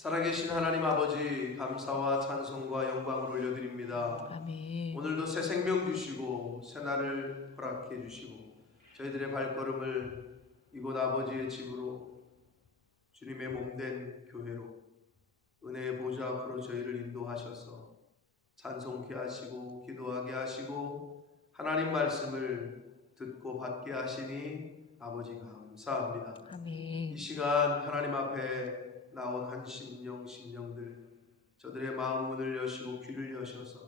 살아계신 하나님 아버지, 감사와 찬송과 영광을 올려드립니다. 아멘. 오늘도 새 생명 주시고 새 날을 허락해 주시고 저희들의 발걸음을 이곳 아버지의 집으로, 주님의 몸된 교회로, 은혜의 보좌 앞으로 저희를 인도하셔서 찬송케 하시고 기도하게 하시고 하나님 말씀을 듣고 받게 하시니 아버지 감사합니다. 아멘. 이 시간 하나님 앞에 나온 한 심령들, 저들의 마음 문을 여시고 귀를 여셔서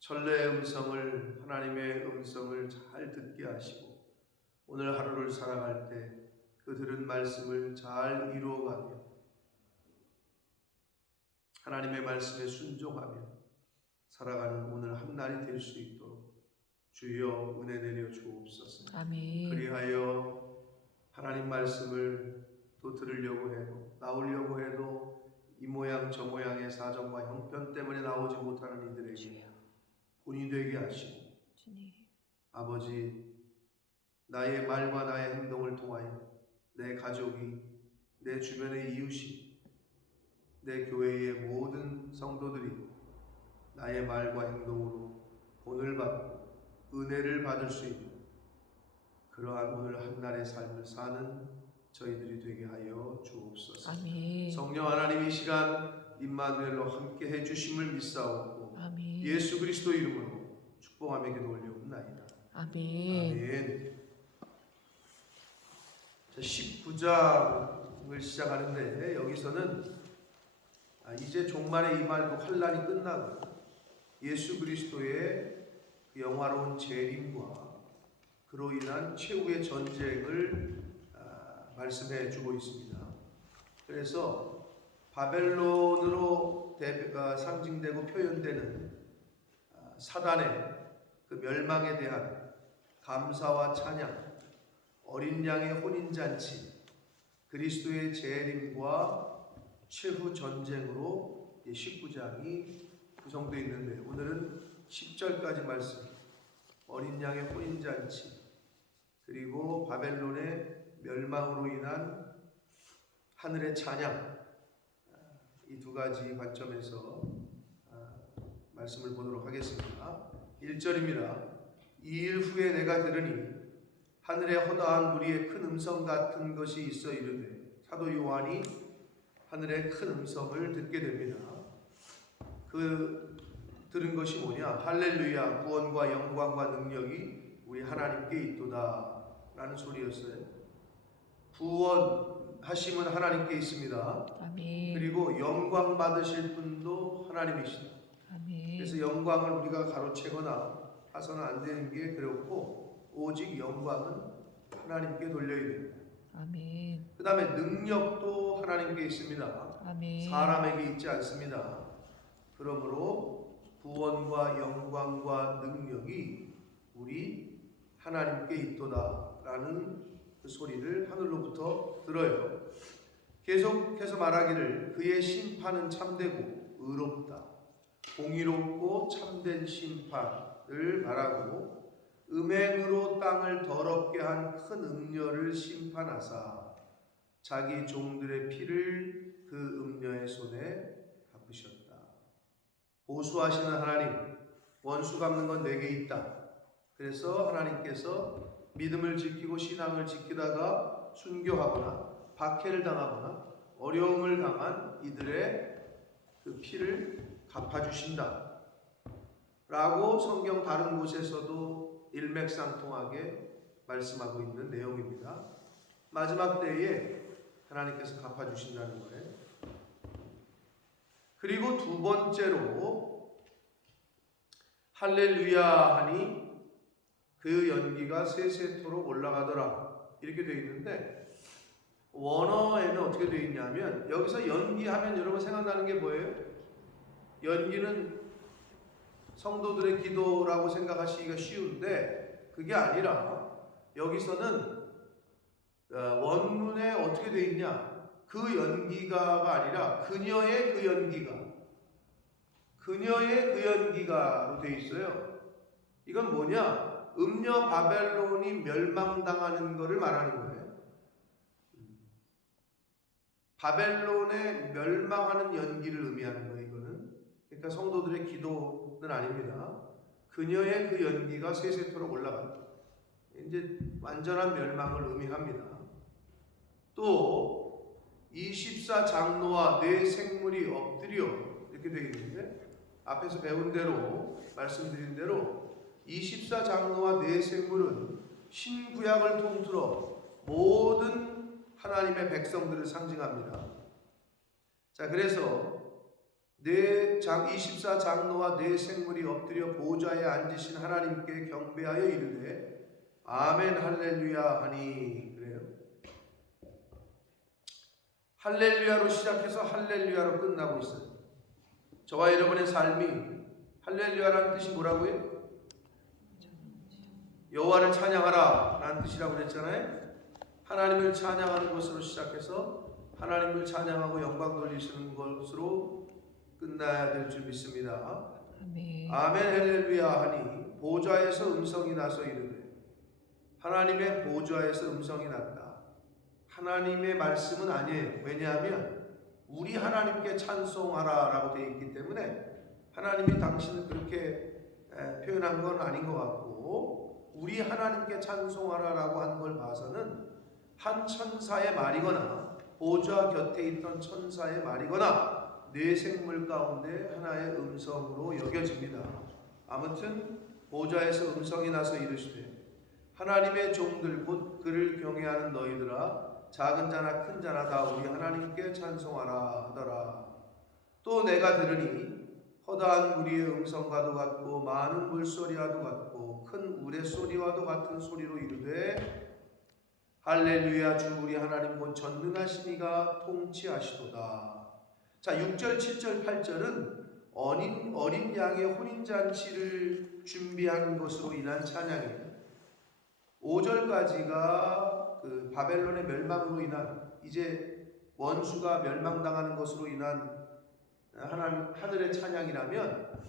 천래의 음성을, 하나님의 음성을 잘 듣게 하시고 오늘 하루를 살아갈 때 그 들은 말씀을 잘 이루어가며 하나님의 말씀에 순종하며 살아가는 오늘 한 날이 될 수 있도록 주여 은혜 내려 주옵소서. 아멘. 그리하여 하나님 말씀을 또 들으려고 해도, 나오려고 해도 이 모양 저 모양의 사정과 형편 때문에 나오지 못하는 이들에게 본이 되게 하시고, 주님. 아버지, 나의 말과 나의 행동을 통하여 내 가족이, 내 주변의 이웃이, 내 교회의 모든 성도들이 나의 말과 행동으로 본을 받고 은혜를 받을 수 있는 그러한 오늘 한날의 삶을 사는 저희들이 되게 하여 주옵소서. 아멘. 성령 하나님, 이 시간 임마누엘로 함께 해주심을 믿사옵고 아멘. 예수 그리스도 이름으로 축복하며 기도 올려옵나이다. 아멘. 아멘. 19장을 시작하는데 여기서는 이제 종말의 이 말도 환란이 끝나고 예수 그리스도의 그 영화로운 재림과 그로 인한 최후의 전쟁을 말씀해 주고 있습니다. 그래서 바벨론으로 상징되고 표현되는 사단의 그 멸망에 대한 감사와 찬양, 어린 양의 혼인잔치, 그리스도의 재림과 최후 전쟁으로 19장이 구성되어 있는데 오늘은 10절까지 말씀, 어린 양의 혼인잔치, 그리고 바벨론의 멸망으로 인한 하늘의 찬양, 이 두 가지 관점에서 말씀을 보도록 하겠습니다. 1절입니다. 이 일 후에 내가 들으니 하늘에 허다한 무리의 큰 음성 같은 것이 있어 이르되, 사도 요한이 하늘의 큰 음성을 듣게 됩니다. 그 들은 것이 뭐냐? 할렐루야, 구원과 영광과 능력이 우리 하나님께 있도다 라는 소리였어요. 구원하심은 하나님께 있습니다. 아멘. 그리고 영광 받으실 분도 하나님이시다. 아멘. 그래서 영광을 우리가 가로채거나 하서는 안 되는 게 그렇고, 오직 영광은 하나님께 돌려야 됩니다. 아멘. 그 다음에 능력도 하나님께 있습니다. 아멘. 사람에게 있지 않습니다. 그러므로 구원과 영광과 능력이 우리 하나님께 있도다라는 그 소리를 하늘로부터 들어요. 계속해서 말하기를 그의 심판은 참되고 의롭다, 공의롭고 참된 심판을 말하고, 음행으로 땅을 더럽게 한 큰 음녀를 심판하사 자기 종들의 피를 그 음녀의 손에 갚으셨다. 보수하시는 하나님, 원수 갚는 건 내게 있다. 그래서 하나님께서 믿음을 지키고 신앙을 지키다가 순교하거나 박해를 당하거나 어려움을 당한 이들의 그 피를 갚아주신다 라고 성경 다른 곳에서도 일맥상통하게 말씀하고 있는 내용입니다. 마지막 때에 하나님께서 갚아주신다는 거예요. 그리고 두 번째로 할렐루야 하니 그 연기가 세세토록 올라가더라 이렇게 되어 있는데, 원어에는 어떻게 되어 있냐면, 여기서 연기하면 여러분 생각나는 게 뭐예요? 연기는 성도들의 기도라고 생각하시기가 쉬운데 그게 아니라 여기서는 원문에 어떻게 되어 있냐, 그 연기가가 아니라 그녀의 그 연기가, 그녀의 그 연기가로 되어 있어요. 이건 뭐냐? 음녀 바벨론이 멸망당하는 것을 말하는 거예요. 바벨론의 멸망하는 연기를 의미하는 거예요. 이거는 그러니까 성도들의 기도는 아닙니다. 그녀의 그 연기가 세세토록 올라간다. 이제 완전한 멸망을 의미합니다. 또 24장로와 네 생물이 엎드려 이렇게 되어 있는데 앞에서 배운 대로 말씀드린 대로 24장로와 네 생물은 신구약을 통틀어 모든 하나님의 백성들을 상징합니다. 자, 그래서 24장로와 네 생물이 엎드려 보좌에 앉으신 하나님께 경배하여 이르되 아멘 할렐루야 하니 그래요. 할렐루야로 시작해서 할렐루야로 끝나고 있어요. 저와 여러분의 삶이 할렐루야라는 뜻이 뭐라고요? 여호와를 찬양하라 라는 뜻이라고 그랬잖아요. 하나님을 찬양하는 것으로 시작해서 하나님을 찬양하고 영광 돌리시는 것으로 끝나야 될 줄 믿습니다. 아멘. 아멘 할렐루야 하니 보좌에서 음성이 나서 이르되 하나님의 보좌에서 음성이 났다. 하나님의 말씀은 아니에요. 왜냐하면 우리 하나님께 찬송하라 라고 되어 있기 때문에 하나님이 당신을 그렇게 표현한 건 아닌 것 같고 우리 하나님께 찬송하라 라고 한 걸 봐서는 한 천사의 말이거나 보좌 곁에 있던 천사의 말이거나 네 생물 가운데 하나의 음성으로 여겨집니다. 아무튼 보좌에서 음성이 나서 이르시되 하나님의 종들 곧 그를 경외하는 너희들아 작은 자나 큰 자나 다 우리 하나님께 찬송하라 하더라. 또 내가 들으니 허다한 무리의 음성과도 같고 많은 물소리와도 같고 큰 우레소리와도 같은 소리로 이르되 할렐루야 주 우리 하나님 곧 전능하시니가 통치하시도다. 자, 6절 7절 8절은 어린 양의 혼인잔치를 준비한 것으로 인한 찬양이에요. 5절까지가 그 바벨론의 멸망으로 인한 이제 원수가 멸망당하는 것으로 인한 하늘의 찬양이라면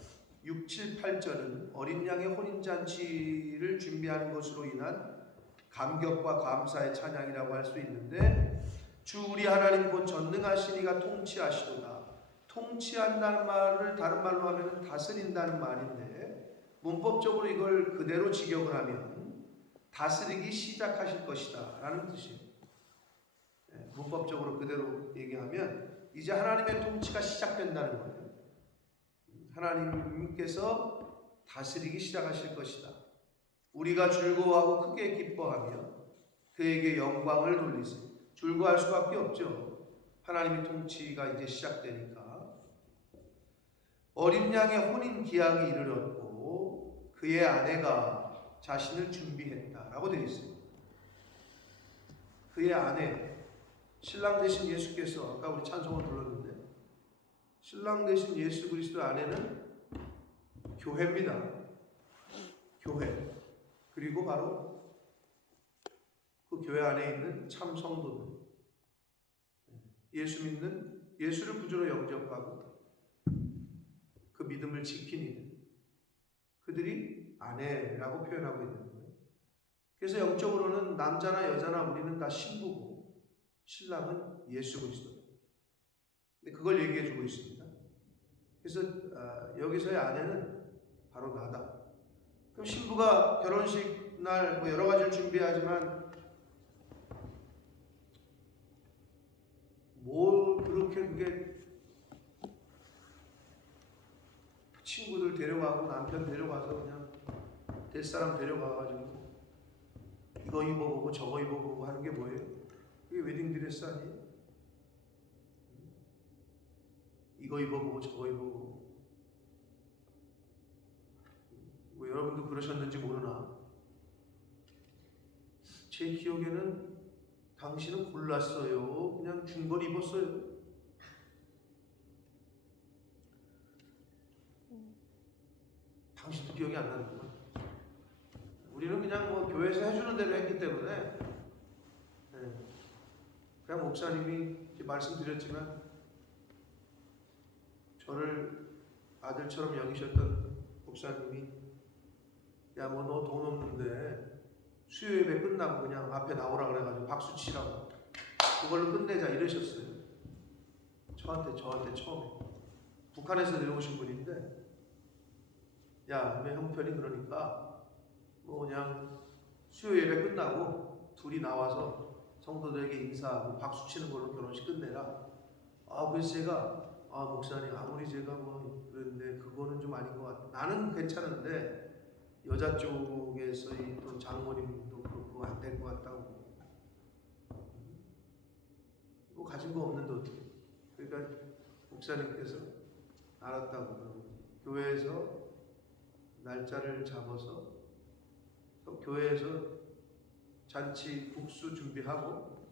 6, 7, 8절은 어린 양의 혼인잔치를 준비하는 것으로 인한 감격과 감사의 찬양이라고 할 수 있는데 주 우리 하나님 곧 전능하시니가 통치하시도다. 통치한다는 말을 다른 말로 하면 다스린다는 말인데 문법적으로 이걸 그대로 직역을 하면 다스리기 시작하실 것이다 라는 뜻이에요. 문법적으로 그대로 얘기하면 이제 하나님의 통치가 시작된다는 거예요. 하나님께서 다스리기 시작하실 것이다. 우리가 즐거워하고 크게 기뻐하며 그에게 영광을 돌리세요. 즐거워할 수밖에 없죠. 하나님의 통치가 이제 시작되니까. 어린 양의 혼인 기약이 이르렀고 그의 아내가 자신을 준비했다라고 되어 있어요. 그의 아내, 신랑 되신 예수께서 아까 우리 찬송을 불렀는데 신랑 되신 예수 그리스도의 아내는 교회입니다. 교회. 그리고 바로 그 교회 안에 있는 참 성도들, 예수 믿는, 예수를 구주로 영접하고 그 믿음을 지키는 그들이 아내라고 표현하고 있는 거예요. 그래서 영적으로는 남자나 여자나 우리는 다 신부고 신랑은 예수 그리스도. 근데 그걸 얘기해 주고 있습니다. 그래서 여기서의 아내는 바로 나다. 그럼 신부가 결혼식 날 뭐 여러 가지를 준비하지만 뭘 그렇게 그게 친구들 데려가고 남편 데려가서 그냥 될 사람 데려가가지고 이거 입어보고 저거 입어보고 하는 게 뭐예요? 그게 웨딩드레스 아니에요? 이거 입어보고 저거 입어보고 뭐 여러분도 그러셨는지 모르나 제 기억에는 당신은 골랐어요. 그냥 준 걸 입었어요. 당신도 기억이 안 나는구나. 우리는 그냥 뭐 교회에서 해주는 대로 했기 때문에 그냥 목사님이 말씀드렸지만 저를 아들처럼 여기셨던 목사님이 야 뭐 너 돈 없는데 수요 예배 끝나고 그냥 앞에 나오라 그래가지고 박수 치라고 그걸로 끝내자 이러셨어요. 저한테 처음에 북한에서 내려오신 분인데, 야, 내 형편이 그러니까 뭐 그냥 수요 예배 끝나고 둘이 나와서 성도들에게 인사하고 박수 치는 걸로 결혼식 끝내라. 그래서 제가 목사님, 아무리 제가 뭐 그랬는데 그거는 좀 아닌 것 같아. 나는 괜찮은데 여자 쪽에서의 또 장모님도 그렇고 안 될 것 같다고. 뭐 가진 거 없는데 어떻게? 그러니까 목사님께서 알았다고 그러고 교회에서 날짜를 잡아서 교회에서 잔치 국수 준비하고,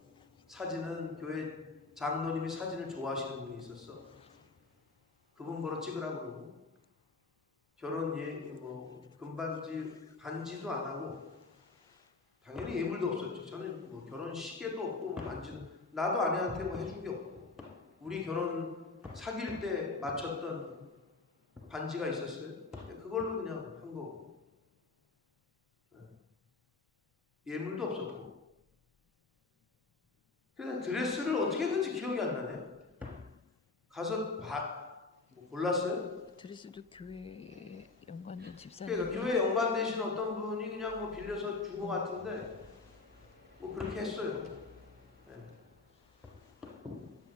사진은 교회 장로님이 사진을 좋아하시는 분이 있었어. 그분 보러 찍으라고 그러고, 결혼 뭐 금반지 반지도 안 하고, 당연히 예물도 없었죠. 저는 뭐 결혼 시계도 없고 반지는 나도 아내한테 뭐 해준 게 없고, 우리 결혼 사귈 때 맞췄던 반지가 있었어요. 그걸로 그냥 한 거고, 예물도 없었고. 그래서 드레스를 어떻게든지 기억이 안 나네. 가서 뭐 골랐어요? 드레스도 교회 연관된 집사님. 그러니까 교회 연관되신 어떤 분이 그냥 뭐 빌려서 준 것 같은데 뭐 그렇게 했어요.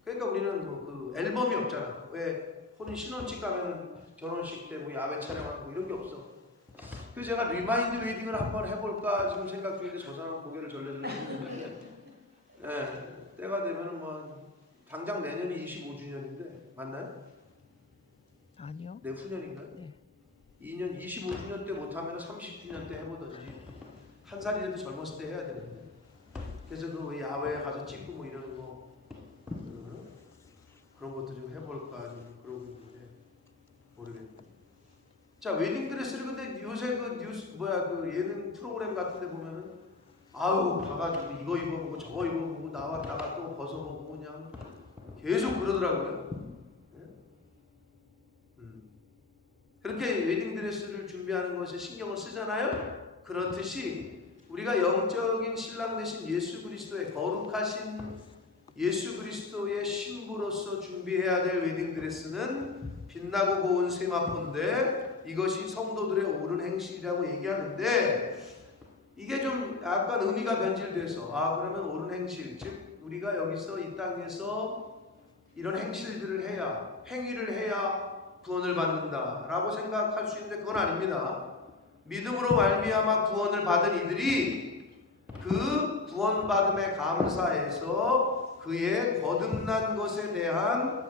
그러니까 우리는 뭐 그 앨범이 없잖아. 왜 혼인 신혼집 가면 결혼식 때 뭐 야외 촬영하고 이런 게 없어. 그래서 제가 리마인드 웨딩을 한번 해볼까 지금 생각 중인데, 저 사람은 고개를 절레절레 했는데, 때가 되면은 뭐 당장 내년이 25주년인데 맞나요? 아니요. 내후년인가요? 네. 2년 25주년 때 못하면 30주년 때 해보든지, 한 살이라도 젊었을 때 해야 되는데. 그래서 그 왜 야외에 가서 찍고 뭐 이러는 거, 그런 것도 좀 해볼까 좀 그러고 있는데 모르겠네. 자, 웨딩 드레스를 근데 요새 그 뉴스 그 예능 프로그램 같은데 보면은 가가지고 이거 입어보고 저거 입어보고 나왔다가 또 벗어보고 그냥 계속 그러더라고요. 그렇게 웨딩 드레스를 준비하는 것에 신경을 쓰잖아요. 그렇듯이 우리가 영적인 신랑 되신 예수 그리스도의 거룩하신 예수 그리스도의 신부로서 준비해야 될 웨딩 드레스는 빛나고 고운 세마포인데, 이것이 성도들의 옳은 행실이라고 얘기하는데, 이게 좀 약간 의미가 변질돼서 그러면 옳은 행실, 즉 우리가 여기서 이 땅에서 이런 행실들을 해야, 행위를 해야 구원을 받는다라고 생각할 수 있는데 그건 아닙니다. 믿음으로 말미암아 구원을 받은 이들이 그 구원받음에 감사해서 그의 거듭난 것에 대한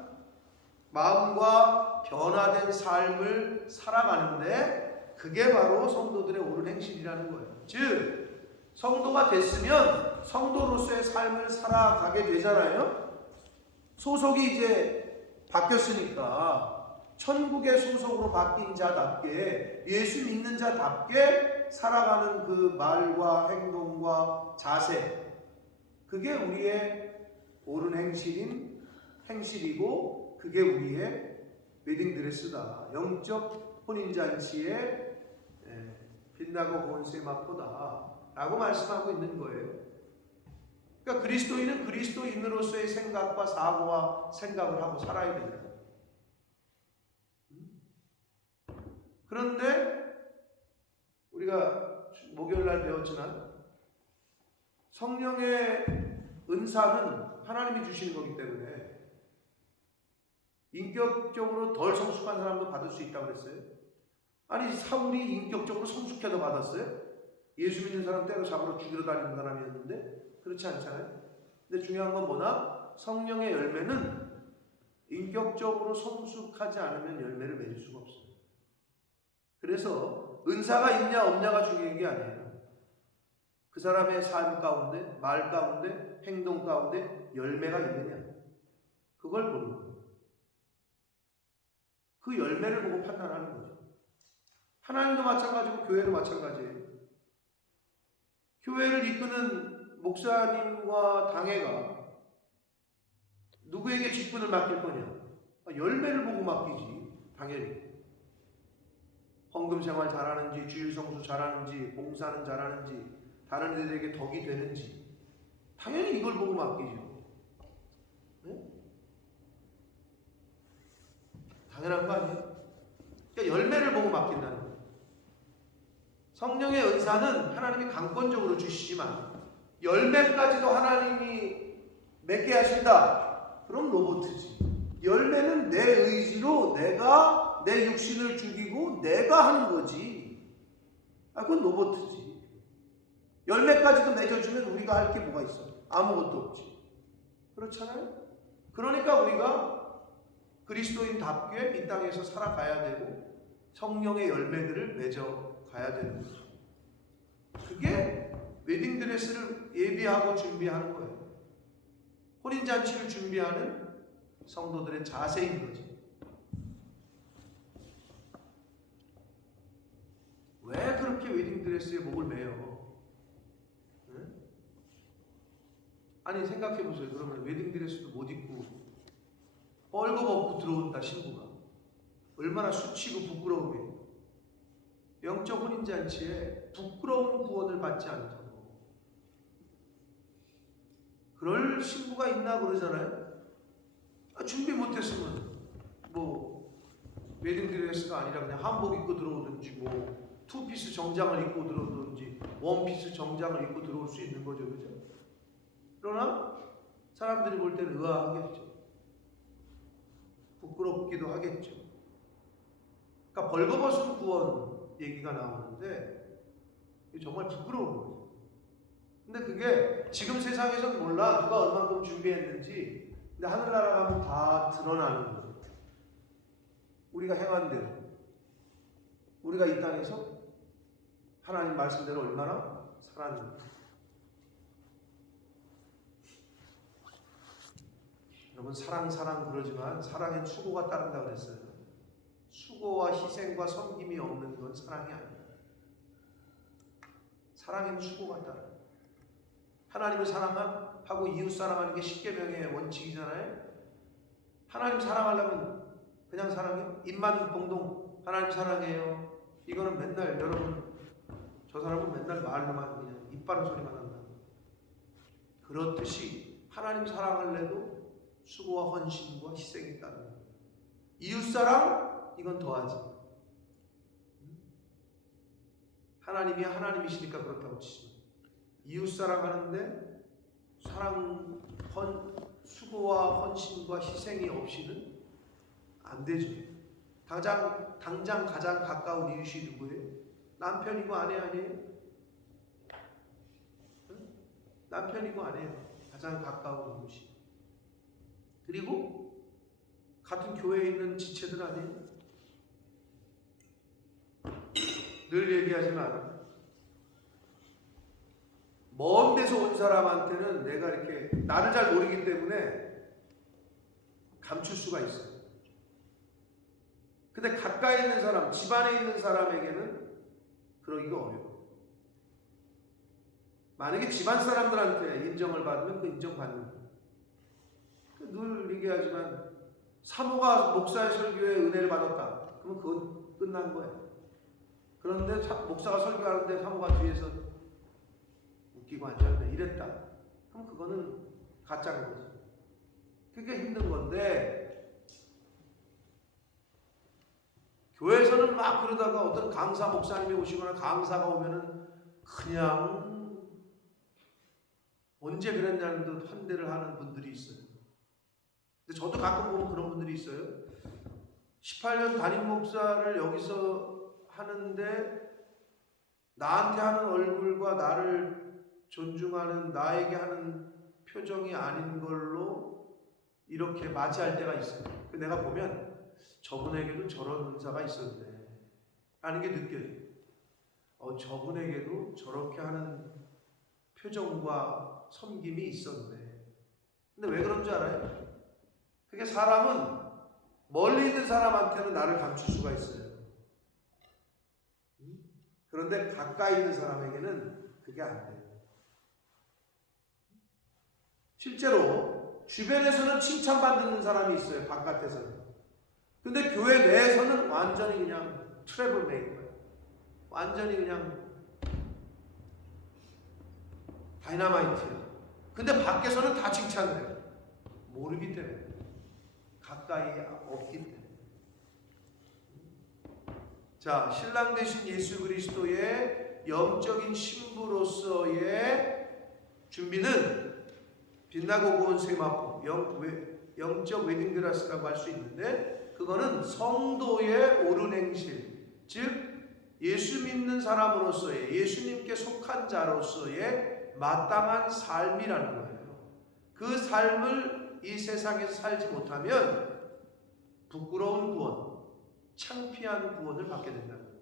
마음과 변화된 삶을 살아가는데, 그게 바로 성도들의 옳은 행실이라는 거예요. 즉 성도가 됐으면 성도로서의 삶을 살아가게 되잖아요. 소속이 이제 바뀌었으니까 천국의 소속으로 바뀐 자답게, 예수 믿는 자답게 살아가는 그 말과 행동과 자세, 그게 우리의 옳은 행실이고 그게 우리의 웨딩 드레스다. 영적 혼인잔치의 빛나고 고운 세마포다 라고 말씀하고 있는 거예요. 그러니까 그리스도인은 그리스도인으로서의 생각과 사고와 생각을 하고 살아야 됩니다. 그런데 우리가 목요일날 배웠지만 성령의 은사는 하나님이 주시는 거기 때문에 인격적으로 덜 성숙한 사람도 받을 수 있다고 그랬어요. 아니, 사울이 인격적으로 성숙해도 받았어요? 예수 믿는 사람 때로 잡으러 죽이러 다니는 사람이었는데 그렇지 않잖아요. 근데 중요한 건 뭐나, 성령의 열매는 인격적으로 성숙하지 않으면 열매를 맺을 수가 없어요. 그래서 은사가 있냐 없냐가 중요한 게 아니에요. 그 사람의 삶 가운데, 말 가운데, 행동 가운데 열매가 있느냐, 그걸 보는 거예요. 그 열매를 보고 판단하는 거죠. 하나님도 마찬가지고 교회도 마찬가지예요. 교회를 이끄는 목사님과 당회가 누구에게 직분을 맡길 거냐? 열매를 보고 맡기지, 당연히. 헌금 생활 잘하는지, 주일 성수 잘하는지, 봉사는 잘하는지, 다른 이들에게 덕이 되는지, 당연히 이걸 보고 맡기죠. 네? 당연한 거 아니에요? 그러니까 열매를 보고 맡긴다는 거예요. 성령의 은사는 하나님이 강권적으로 주시지만 열매까지도 하나님이 맺게 하신다. 그럼 로봇이지. 열매는 내 의지로 내가 내 육신을 죽이고 내가 하는 거지. 그건 로봇이지. 열매까지도 맺어주면 우리가 할 게 뭐가 있어? 아무것도 없지. 그렇잖아요? 그러니까 우리가 그리스도인답게 이 땅에서 살아가야 되고 성령의 열매들을 맺어가야 되는 거죠. 그게 웨딩드레스를 예비하고 준비하는 거예요. 혼인잔치를 준비하는 성도들의 자세인 거죠. 왜 그렇게 웨딩드레스에 목을 매요? 네? 아니 생각해보세요. 그러면 웨딩드레스도 못 입고 뻘거벗고 들어온다 신부가. 얼마나 수치고 부끄러움이에요. 영적 혼인잔치에 부끄러운 구원을 받지 않다고. 그럴 신부가 있나 그러잖아요. 준비 못했으면 뭐 웨딩드레스가 아니라 그냥 한복 입고 들어오든지 뭐 투피스 정장을 입고 들어오든지 원피스 정장을 입고 들어올 수 있는 거죠. 그죠? 그러나 사람들이 볼 때는 의아하겠죠. 부끄럽기도 하겠죠. 그러니까 벌거벗은 구원 얘기가 나오는데 이게 정말 부끄러운 거죠. 근데 그게 지금 세상에서는 몰라. 누가 얼만큼 준비했는지. 근데 하늘나라 가면 다 드러나는 거죠. 우리가 행한 대로. 우리가 이 땅에서 하나님 말씀대로 얼마나 살았는지. 여러분 사랑 그러지만 사랑엔 수고가 따른다고 그랬어요. 수고와 희생과 섬김이 없는 건 사랑이 아니다. 사랑에는 수고가 따라. 하나님을 사랑하고 이웃 사랑하는 게 십계명의 원칙이잖아요. 하나님 사랑하려면 그냥 사랑해? 입만 공동 하나님 사랑해요. 이거는 맨날 여러분 저 사람은 맨날 말로만 그냥 입 바른 소리만 한다. 그렇듯이 하나님 사랑할래도 수고와 헌신과 희생이 따르는 거예요. 이웃 사랑 이건 더하지. 하나님이 하나님이시니까 그렇다고 치지만 이웃 사랑하는데 수고와 헌신과 희생이 없이는 안 되죠. 당장 가장 가까운 이웃이 누구예요? 남편이고 아내 아니에요? 남편이고 아내예요. 가장 가까운 이웃이. 그리고 같은 교회에 있는 지체들 아니에요? 늘 얘기하지만 먼 데서 온 사람한테는 내가 이렇게 나를 잘 모르기 때문에 감출 수가 있어요. 근데 가까이 있는 사람, 집안에 있는 사람에게는 그러기가 어려워. 만약에 집안 사람들한테 인정을 받으면 그 인정받는 거예요. 늘 얘기하지만 사모가 목사의 설교에 은혜를 받았다. 그러면 그건 끝난 거예요. 그런데 목사가 설교하는데 사모가 뒤에서 웃기고 앉았네 이랬다. 그럼 그거는 가짜인 거지. 그게 힘든 건데 교회에서는 막 그러다가 어떤 강사 목사님이 오시거나 강사가 오면은 그냥 언제 그랬냐는 듯 환대를 하는 분들이 있어요. 근데 저도 가끔 보면 그런 분들이 있어요. 18년 담임 목사를 여기서 하는데 나한테 하는 얼굴과 나를 존중하는 나에게 하는 표정이 아닌 걸로 이렇게 맞이할 때가 있어요. 내가 보면 저분에게도 저런 은사가 있었네 라는 게 느껴져요. 저분에게도 저렇게 하는 표정과 섬김이 있었네. 근데 왜 그런 줄 알아요? 그게 사람은 멀리 있는 사람한테는 나를 감출 수가 있어요. 그런데 가까이 있는 사람에게는 그게 안 돼요. 실제로 주변에서는 칭찬받는 사람이 있어요. 바깥에서는. 근데 교회 내에서는 완전히 그냥 트러블 메이커예요. 완전히 그냥 다이너마이트예요. 근데 밖에서는 다 칭찬을 해요. 모르기 때문에. 가까이 없기 때문에. 자, 신랑 되신 예수 그리스도의 영적인 신부로서의 준비는 빛나고 고운 세마포, 영적 웨딩드레스라고 할 수 있는데, 그거는 성도의 옳은 행실, 즉 예수 믿는 사람으로서의, 예수님께 속한 자로서의 마땅한 삶이라는 거예요. 그 삶을 이 세상에서 살지 못하면 부끄러운 구원, 창피한 구원을 받게 된다는 거예요.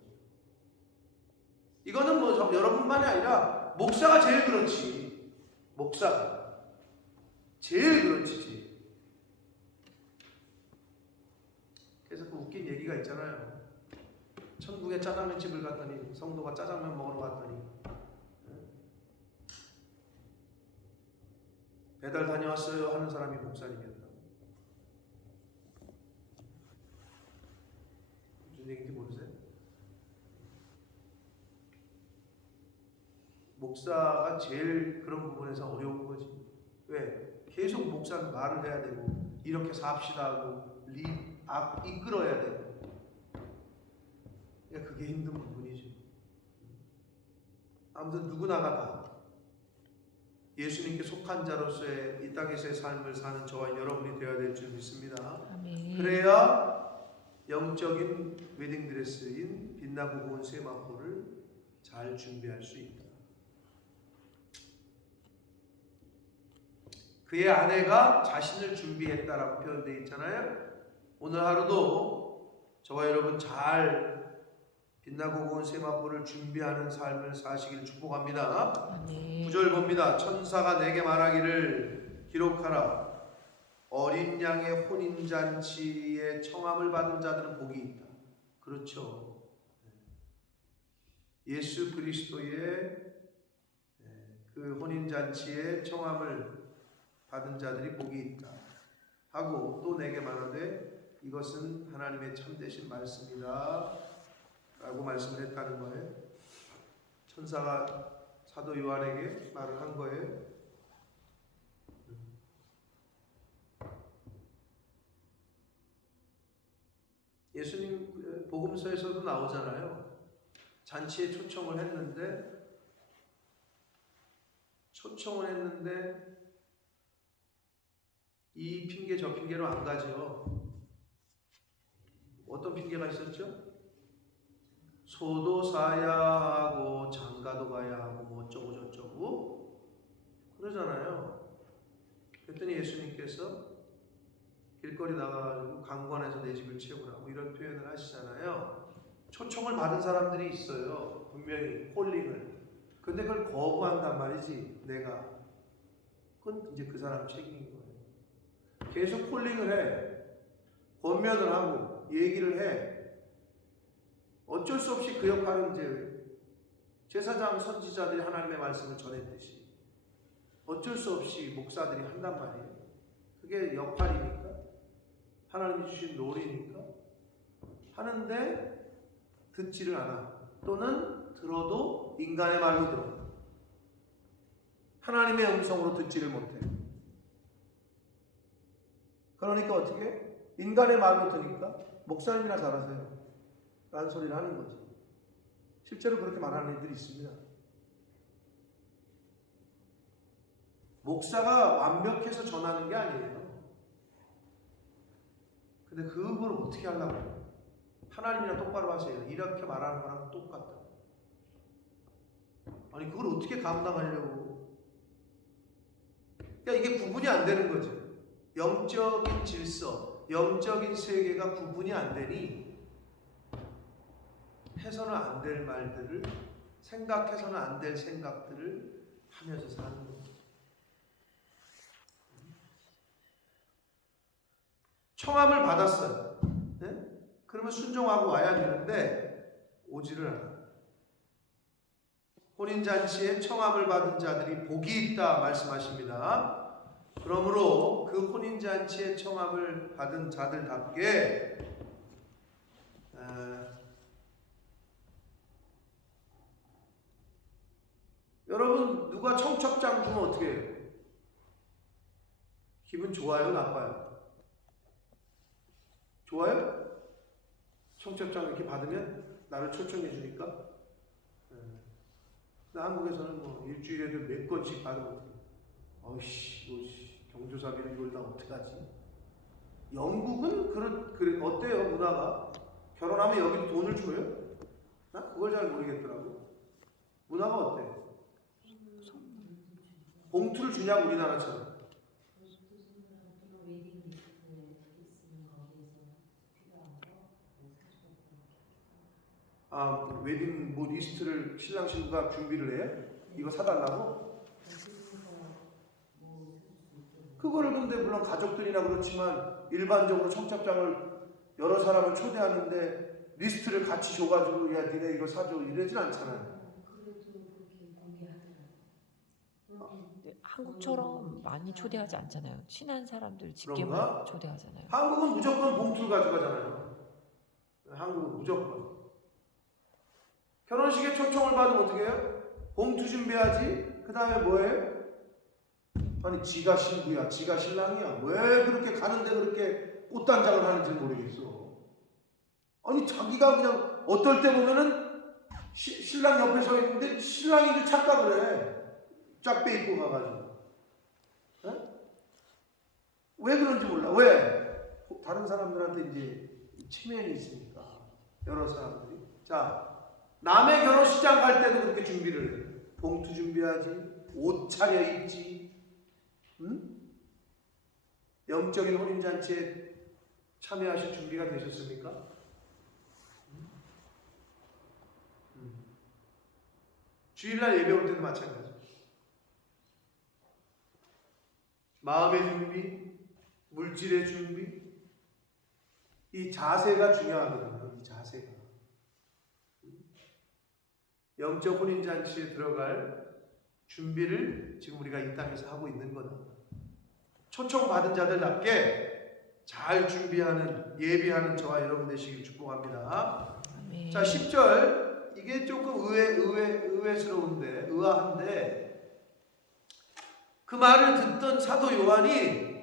이거는 뭐 여러분만이 아니라 목사가 제일 그렇지. 목사가 제일 그렇지. 그래서 그 웃긴 얘기가 있잖아요. 천국에 짜장면 집을 갔더니 성도가 짜장면 먹으러 갔더니 배달 다녀왔어요 하는 사람이 목사님이었다. 무슨 얘기인지 모르세요? 목사가 제일 그런 부분에서 어려운 거지. 왜? 계속 목사는 말을 해야 되고 이렇게 삽시다 하고 이끌어야 되고, 그러니까 그게 힘든 부분이죠. 아무튼 누구나가 다 예수님께 속한 자로서의 이 땅에서의 삶을 사는 저와 여러분이 되어야 될 줄 믿습니다. 아멘. 그래야 영적인 웨딩드레스인 빛나고 고운 세마포를 잘 준비할 수 있다. 그의 아내가 자신을 준비했다라고 표현되어 있잖아요. 오늘 하루도 저와 여러분 잘 빛나고 고운 세마포를 준비하는 삶을 사시길 축복합니다. 아멘. 9절 봅니다. 천사가 내게 말하기를 기록하라. 어린 양의 혼인잔치에 청함을 받은 자들은 복이 있다. 그렇죠. 예수 그리스도의 그 혼인잔치에 청함을 받은 자들이 복이 있다 하고, 또 내게 말하되 이것은 하나님의 참되신 말씀이다 라고 말씀을 했다는 거예요. 천사가 사도 요한에게 말을 한 거예요. 예수님 복음서에서도 나오잖아요. 잔치에 초청을 했는데 이 핑계 저 핑계로 안 가죠. 어떤 핑계가 있었죠? 소도 사야 하고 장가도 가야 하고 뭐 어쩌고 저쩌고 그러잖아요. 그랬더니 예수님께서 길거리 나가가지고 강관에서 내 집을 채우라고 이런 표현을 하시잖아요. 초청을 받은 사람들이 있어요. 분명히 콜링을. 근데 그걸 거부한단 말이지. 내가. 그건 이제 그 사람 책임인 거예요. 계속 콜링을 해. 권면을 하고 얘기를 해. 어쩔 수 없이 그 역할은 이제 제사장 선지자들이 하나님의 말씀을 전했듯이 어쩔 수 없이 목사들이 한단 말이에요. 그게 역할이니까, 하나님이 주신 롤이니까 하는데 듣지를 않아. 또는 들어도 인간의 말로 들어. 하나님의 음성으로 듣지를 못해. 그러니까 어떻게? 인간의 말로 들으니까 목사님이나 잘하세요 라는 소리를 하는 거지. 실제로 그렇게 말하는 애들이 있습니다. 목사가 완벽해서 전하는 게 아니에요. 근데 그걸 어떻게 하려고 해요? 하나님이나 똑바로 하세요. 이렇게 말하는 거랑 똑같다. 아니 그걸 어떻게 감당하려고? 그러니까 이게 구분이 안 되는 거죠. 영적인 질서, 영적인 세계가 구분이 안 되니 해서는 안 될 말들을, 생각해서는 안 될 생각들을 하면서 사는 거예요. 청함을 받았어요. 네? 그러면 순종하고 와야 되는데 오지를 않아. 혼인잔치에 청함을 받은 자들이 복이 있다 말씀하십니다. 그러므로 그 혼인잔치에 청함을 받은 자들답게 여러분 누가 청첩장 주면 어떻게 해요? 기분 좋아요? 나빠요? 좋아요? 청첩장 이렇게 받으면 나를 초청해 주니까. 근데 한국에서는 뭐 일주일에도 몇 건씩 받으면 어이씨, 경조사비를 이걸 다 어떡하지? 영국은 그래 어때요 문화가? 결혼하면 여기도 돈을 줘요? 나 그걸 잘 모르겠더라고. 문화가 어때? 봉투를 주냐고 우리나라처럼. 아, 웨딩 뭐 리스트를 신랑 신부가 준비를 해? 이거 사달라고? 그거를 근데 물론 가족들이나 그렇지만 일반적으로 청첩장을 여러 사람을 초대하는데 리스트를 같이 줘가지고 야 니네 이거 사줘 이러진 않잖아요. 한국처럼 많이 초대하지 않잖아요. 친한 사람들 집게만 그런가? 초대하잖아요. 한국은 무조건 봉투를 가져가잖아요. 한국은 무조건. 결혼식에 초청을 받으면 어떻게 해요? 봉투 준비하지. 그 다음에 뭐예요? 아니 지가 신부야 지가 신랑이야 왜 그렇게 가는데 그렇게 꽃단장을 하는지 모르겠어. 아니 자기가 그냥 어떨 때 보면은 신랑 옆에 서 있는데 신랑인데 착각을 해. 짝배 입고 가가지고. 에? 왜 그런지 몰라. 왜? 다른 사람들한테 이제 체면이 있으니까 여러 사람들이. 자, 남의 결혼식장 갈 때도 그렇게 준비를 해. 봉투 준비하지, 옷 차려 입지, 응? 영적인 혼인잔치에 참여하실 준비가 되셨습니까? 주일날 예배 올 때도 마찬가지. 마음의 준비, 물질의 준비, 이 자세가 중요하거든요. 이 자세가. 영적 혼인잔치에 들어갈 준비를 지금 우리가 이 땅에서 하고 있는 거다. 초청받은 자들답게 잘 준비하는, 예비하는 저와 여러분 되시길 축복합니다. 아멘. 자, 10절. 이게 조금 의외스러운데, 의아한데, 그 말을 듣던 사도 요한이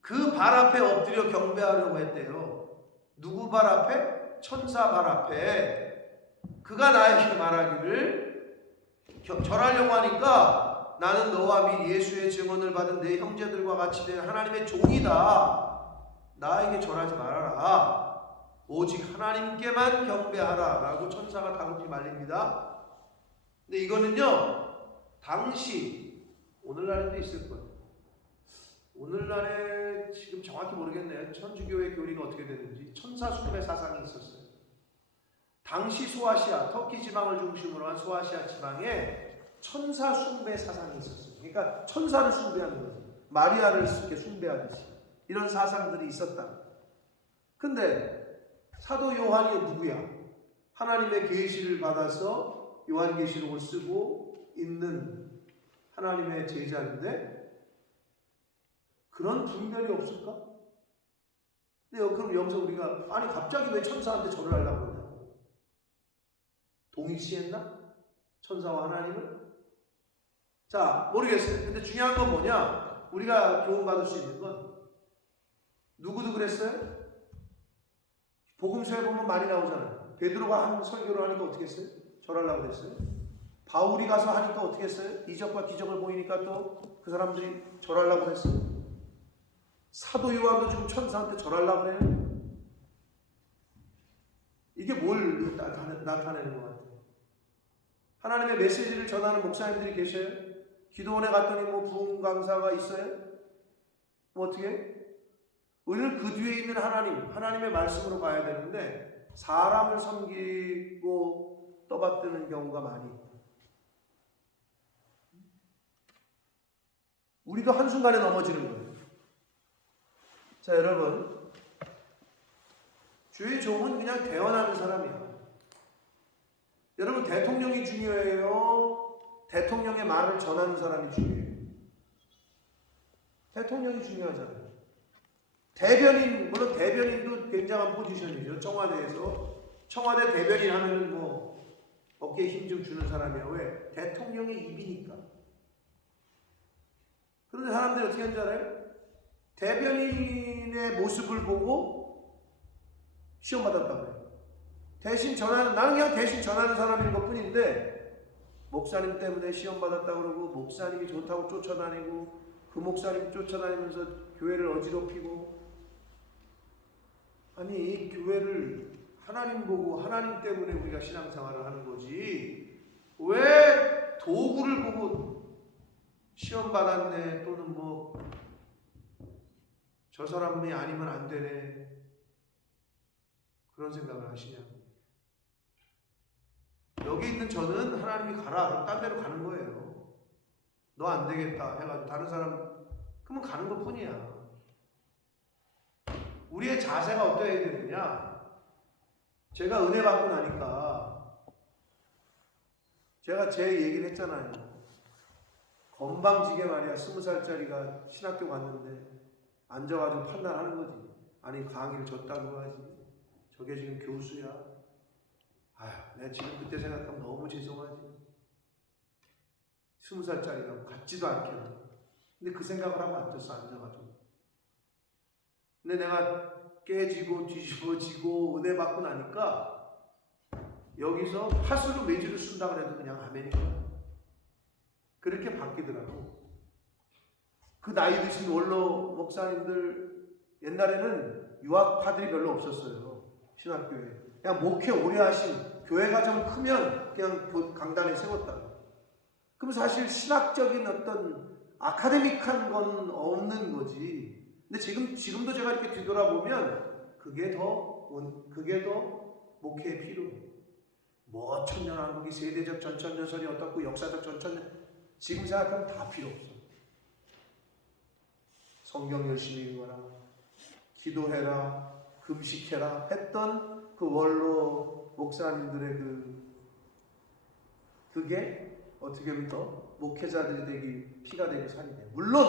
그 발 앞에 엎드려 경배하려고 했대요. 누구 발 앞에? 천사 발 앞에. 그가 나에게 말하기를 절하려고 하니까 나는 너와 및 예수의 증언을 받은 내 형제들과 같이 된 하나님의 종이다. 나에게 절하지 말아라. 오직 하나님께만 경배하라 라고 천사가 다급히 말립니다. 근데 이거는요 당시 오늘날에도 있을 거예요. 오늘날에 지금 정확히 모르겠네요. 천주교의 교리가 어떻게 되는지. 천사 숭배 사상이 있었어요. 당시 소아시아, 터키 지방을 중심으로 한 소아시아 지방에 천사 숭배 사상이 있었어요. 그러니까 천사를 숭배하는 거죠. 마리아를 이렇게 숭배하듯이. 이런 사상들이 있었다. 근데 사도 요한이 누구야? 하나님의 계시를 받아서 요한계시록을 쓰고 있는 하나님의 제자인데 그런 분별이 없을까? 근데 그럼 여기서 우리가 아니 갑자기 왜 천사한테 절을 하려고 그러냐고. 동일시했나? 천사와 하나님을? 자, 모르겠어요. 근데 중요한 건 뭐냐? 우리가 교훈받을 수 있는 건 누구도 그랬어요? 복음서에 보면 많이 나오잖아요. 베드로가 한 설교를 하니까 어떻게 했어요? 절하려고 그랬어요. 바울이 가서 하니까 어떻게 했어요? 이적과 기적을 보이니까 또 그 사람들이 절하려고 그랬어요. 사도 요한도 지금 천사한테 절하려고 그래요. 이게 뭘 나타내는 것 같아요? 하나님의 메시지를 전하는 목사님들이 계셔요? 기도원에 갔더니 뭐 부흥 강사가 있어요? 뭐 어떻게? 우리는 그 뒤에 있는 하나님의 말씀으로 봐야 되는데 사람을 섬기고 떠받드는 경우가 많이 있다. 우리도 한순간에 넘어지는 거예요. 자, 여러분, 주의 종은 그냥 대언하는 사람이야. 여러분, 대통령이 중요해요? 대통령의 말을 전하는 사람이 중요해요? 대통령이 중요하잖아요. 대변인, 물론 대변인도 굉장한 포지션이죠. 청와대 대변인 하면은 뭐 어깨에 힘 좀 주는 사람이야. 왜? 대통령의 입이니까. 그런데 사람들이 어떻게 하는 줄 알아요? 대변인의 모습을 보고 시험 받았다고 해요. 나는 그냥 대신 전하는 사람인 것 뿐인데, 목사님 때문에 시험 받았다 그러고, 목사님이 좋다고 쫓아다니고, 그 목사님 쫓아다니면서 교회를 어지럽히고, 아니, 교회를 하나님 보고 하나님 때문에 우리가 신앙생활을 하는 거지, 왜 도구를 보고 시험 받았네, 또는 뭐 저 사람이 아니면 안 되네, 그런 생각을 하시냐. 여기 있는 저는 하나님이 가라 그럼 딴 데로 가는 거예요. 너 안 되겠다 해가지고 다른 사람 그러면 가는 것 뿐이야. 우리의 자세가 어떠해야 되느냐. 제가 은혜 받고 나니까 제가 제 얘기를 했잖아요. 건방지게 말이야, 20살짜리가 신학교 갔는데 앉아가지고 판단하는 거지. 아니, 강의를 줬다고 하지, 저게 지금 교수야. 아휴, 내가 지금 그때 생각하면 너무 죄송하지. 20살짜리라고 같지도 않겠네. 근데 그 생각을 하고 앉아가지고. 근데 내가 깨지고 뒤집어지고 은혜 받고 나니까 여기서 파수로 매주를 쓴다 그래도 그냥 아멘이야. 그렇게 바뀌더라고. 그 나이 드신 원로 목사님들, 옛날에는 유학파들이 별로 없었어요. 신학교에. 그냥 목회 오래 하신, 교회가 좀 크면 그냥 강단에 세웠다. 그럼 사실 신학적인 어떤 아카데믹한 건 없는 거지. 근데 지금도 제가 이렇게 뒤돌아보면 그게 더 목회에 필요해. 뭐 천년왕국이 세대적 전천전설이 어떻고 역사적 전천, 지금 생각하면 다 필요 없어. 성경 열심히 읽어라, 기도해라, 금식해라 했던 그 원로 목사님들의 그게 어떻게 보면 더 목회자들이 되기 피가 되고 살이 돼. 물론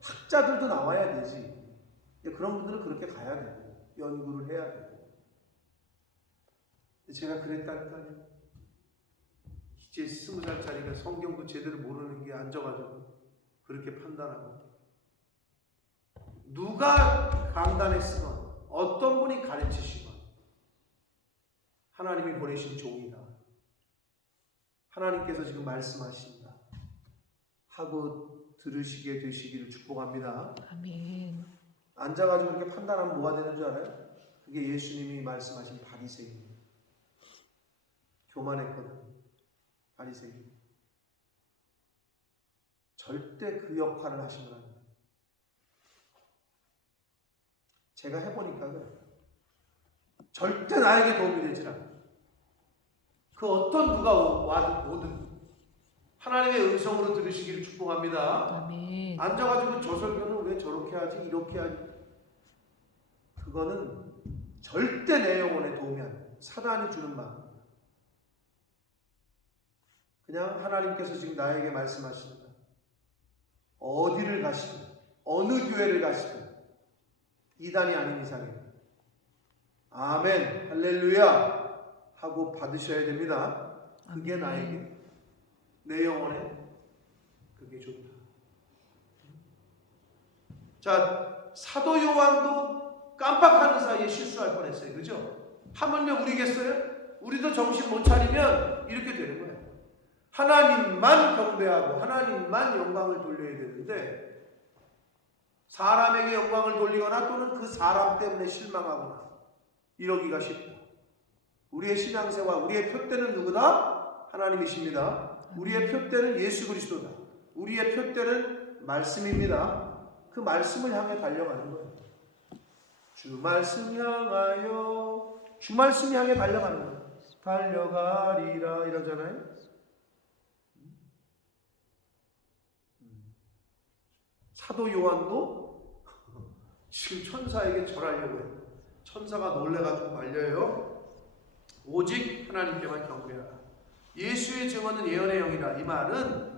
학자들도 나와야 되지. 그런 분들은 그렇게 가야 되고 연구를 해야 되고. 제가 그랬다니까요. 이제 20살짜리가 성경도 제대로 모르는 게 앉아가지고 그렇게 판단하고, 누가 강단에 쓰건 어떤 분이 가르치시건 하나님이 보내신 종이다, 하나님께서 지금 말씀하신다 하고 들으시게 되시기를 축복합니다. 아멘. 앉아가지고 이렇게 판단하면 뭐가 되는 줄 알아요? 그게 예수님이 말씀하신 바리새인이에요. 교만했거든, 바리새인. 절대 그 역할을 하시면 안 돼요. 제가 해보니까 그래요. 절대 나에게 도움이 되질 않아요. 그 어떤 누가 오든 하나님의 음성으로 들으시기를 축복합니다. 아멘. 앉아가지고 저 설교는 왜 저렇게 하지, 이렇게 하지, 그거는 절대 내 영혼에 도움이 안 돼요. 사단이 주는 마음. 그냥 하나님께서 지금 나에게 말씀하십니다. 어디를 가시든 어느 교회를 가시든 이단이 아닌 이상에 아멘 할렐루야 하고 받으셔야 됩니다. 그게 나에게, 내 영혼에 그게 좋다. 자, 사도 요한도 깜빡하는 사이에 실수할 뻔했어요. 그죠? 하물며 우리겠어요? 우리도 정신 못 차리면 이렇게 되는 거예요. 하나님만 경배하고 하나님만 영광을 돌려야 되는데, 사람에게 영광을 돌리거나 또는 그 사람 때문에 실망하거나 이러기가 쉽고, 우리의 신앙생활, 우리의 표대는 누구다? 하나님이십니다. 우리의 표대는 예수 그리스도다. 우리의 표대는 말씀입니다. 그 말씀을 향해 달려가는 거예요. 주 말씀 향하여, 주 말씀 향해 달려가는 거예요. 달려가리라 이러잖아요. 사도 요한도 지금 천사에게 절하려고 해요. 천사가 놀래가지고 말려요. 오직 하나님께만 경배하라. 예수의 증언은 예언의 영이라. 이 말은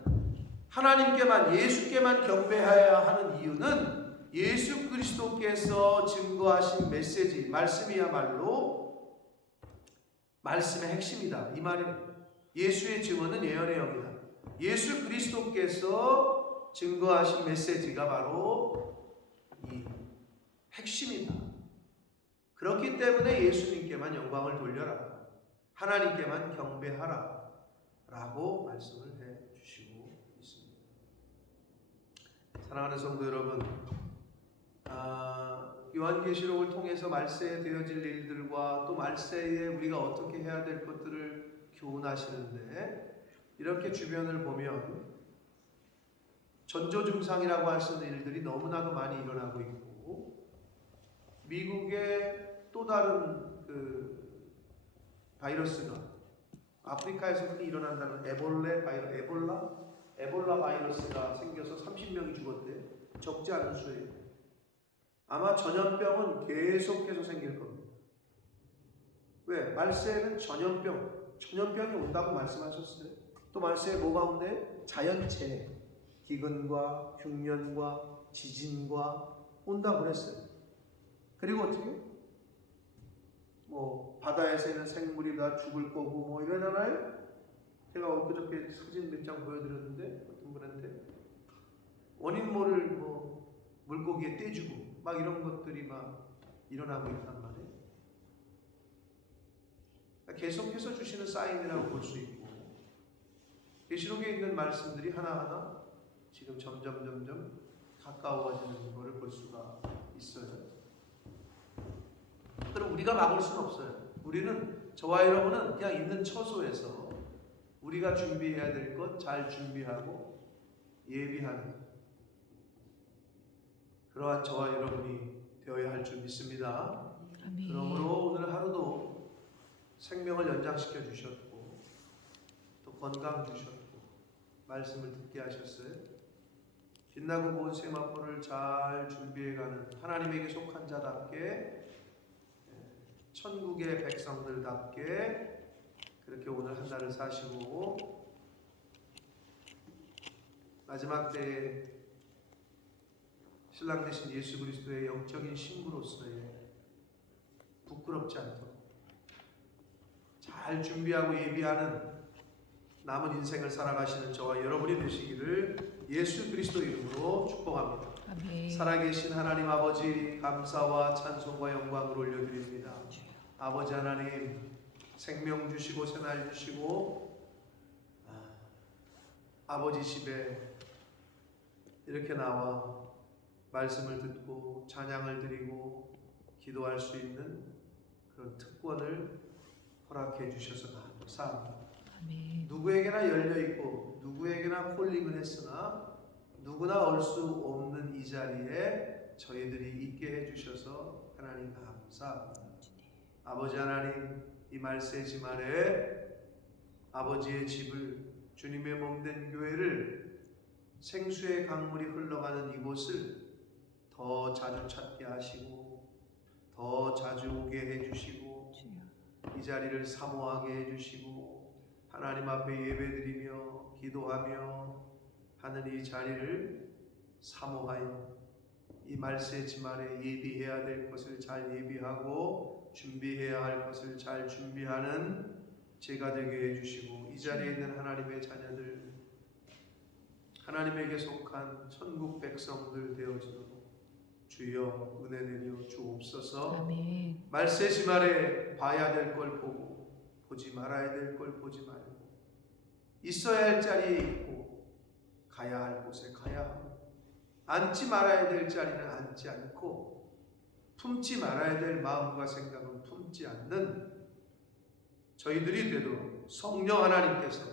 하나님께만, 예수께만 경배해야 하는 이유는 예수 그리스도께서 증거하신 메시지, 말씀이야말로 말씀의 핵심이다, 이 말이에요. 예수의 증언은 예언의 영이다. 예수 그리스도께서 증거하신 메시지가 바로 이 핵심이다. 그렇기 때문에 예수님께만 영광을 돌려라. 하나님께만 경배하라 라고 말씀을 해주시고 있습니다. 사랑하는 성도 여러분, 요한계시록을 통해서 말세에 되어질 일들과 또 말세에 우리가 어떻게 해야 될 것들을 교훈하시는데, 이렇게 주변을 보면 전조증상이라고 할 수 있는 일들이 너무나도 많이 일어나고 있고, 미국의 또 다른 바이러스가 아프리카에서 흔히 일어난다는 에볼라 바이러스가 생겨서 30명이 죽었대요. 적지 않은 수예요. 아마 전염병은 계속해서 생길 겁니다. 왜? 말세에는 전염병이 온다고 말씀하셨어요. 또 말세에 뭐가 온대? 자연재해, 기근과 흉년과 지진과 온다고 그랬어요. 그리고 어떻게? 바다에서 있는 생물이 다 죽을 거고 이러잖아요. 제가 엊그저께 사진 몇 장 보여드렸는데, 어떤 분한테 원인 모를 물고기에 떼주고 이런 것들이 일어나고 있단 말이에요. 계속해서 주시는 사인이라고 볼 수 있고, 계시록에 있는 말씀들이 하나하나 지금 점점 가까워지는 것을 볼 수가 있어요. 그럼 우리가 막을 수는 없어요. 우리는, 저와 여러분은 그냥 있는 처소에서 우리가 준비해야 될 것 잘 준비하고 예비하는 그러한 저와 여러분이 되어야 할 줄 믿습니다. 아멘. 그러므로 오늘 하루도 생명을 연장시켜 주셨고, 또 건강 주셨고, 말씀을 듣게 하셨어요. 빛나고 고운 세마포를 잘 준비해가는 하나님에게 속한 자답게, 천국의 백성들답게 그렇게 오늘 한 달을 사시고, 마지막 때에 신랑 되신 예수 그리스도의 영적인 신부로서의 부끄럽지 않도록 잘 준비하고 예비하는 남은 인생을 살아가시는 저와 여러분이 되시기를 예수 그리스도 이름으로 축복합니다. 아멘. 살아계신 하나님 아버지, 감사와 찬송과 영광을 올려드립니다. 아버지 하나님, 생명 주시고 새날 주시고 아버지 집에 이렇게 나와 말씀을 듣고 찬양을 드리고 기도할 수 있는 그런 특권을 허락해 주셔서 감사합니다. 아멘. 누구에게나 열려있고 누구에게나 콜링을 했으나 누구나 올 수 없는 이 자리에 저희들이 있게 해주셔서 하나님 감사합니다. 아버지 하나님, 이 말세 지말에 아버지의 집을, 주님의 몸된 교회를, 생수의 강물이 흘러가는 이곳을 더 자주 찾게 하시고 더 자주 오게 해주시고 이 자리를 사모하게 해주시고 하나님 앞에 예배드리며 기도하며 하는 이 자리를 사모하여 이 말세 지말에 예비해야 될 것을 잘 예비하고 준비해야 할 것을 잘 준비하는 제가 되게 해주시고, 이 자리에 있는 하나님의 자녀들, 하나님에게 속한 천국 백성들 되어지도록 주여 은혜 내려 주옵소서. 아멘. 말세 지말에 봐야 될 걸 보고 보지 말아야 될 걸 보지 말고, 있어야 할 자리에 있고 가야 할 곳에 가야 하고, 앉지 말아야 될 자리는 앉지 않고 품지 말아야 될 마음과 생각은 품지 않는 저희들이 되도록 성령 하나님께서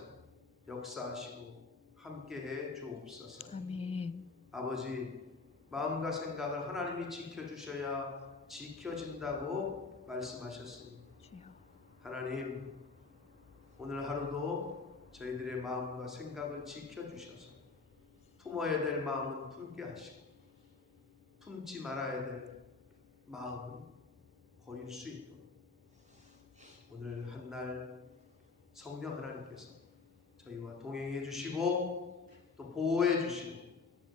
역사하시고 함께해 주옵소서. 아멘. 아버지, 마음과 생각을 하나님이 지켜주셔야 지켜진다고 말씀하셨습니다. 주여. 하나님, 오늘 하루도 저희들의 마음과 생각을 지켜주셔서 품어야 될 마음은 품게 하시고 품지 말아야 될 마음은 버릴 수 있도록 오늘 한날 성령 하나님께서 저희와 동행해 주시고 또 보호해 주시고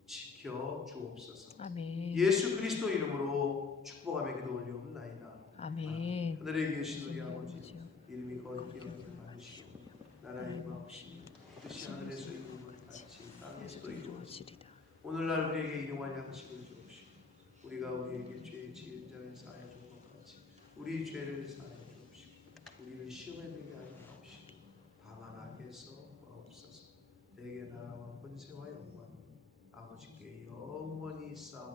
지켜 주옵소서. 아멘. 예수 그리스도 이름으로 축복하며 기도 올리옵나이다. 아멘. 하늘에 계신 우리 아버지, 이름이 거룩히 여김을 받으시고 나라의 임하옵시며 뜻이 하늘에서 이루는 것 같이 땅에서도 이루어지리다. 오늘날 우리에게 일용할 양식을 주옵시고 우리가 우리에게 죄 지은 자를 사하여 준 것 같이 우리 죄를 사하여 주옵시고 우리를 시험에 들게 하지 권세와 영광이 아버지께 영원히 있사옵나이다.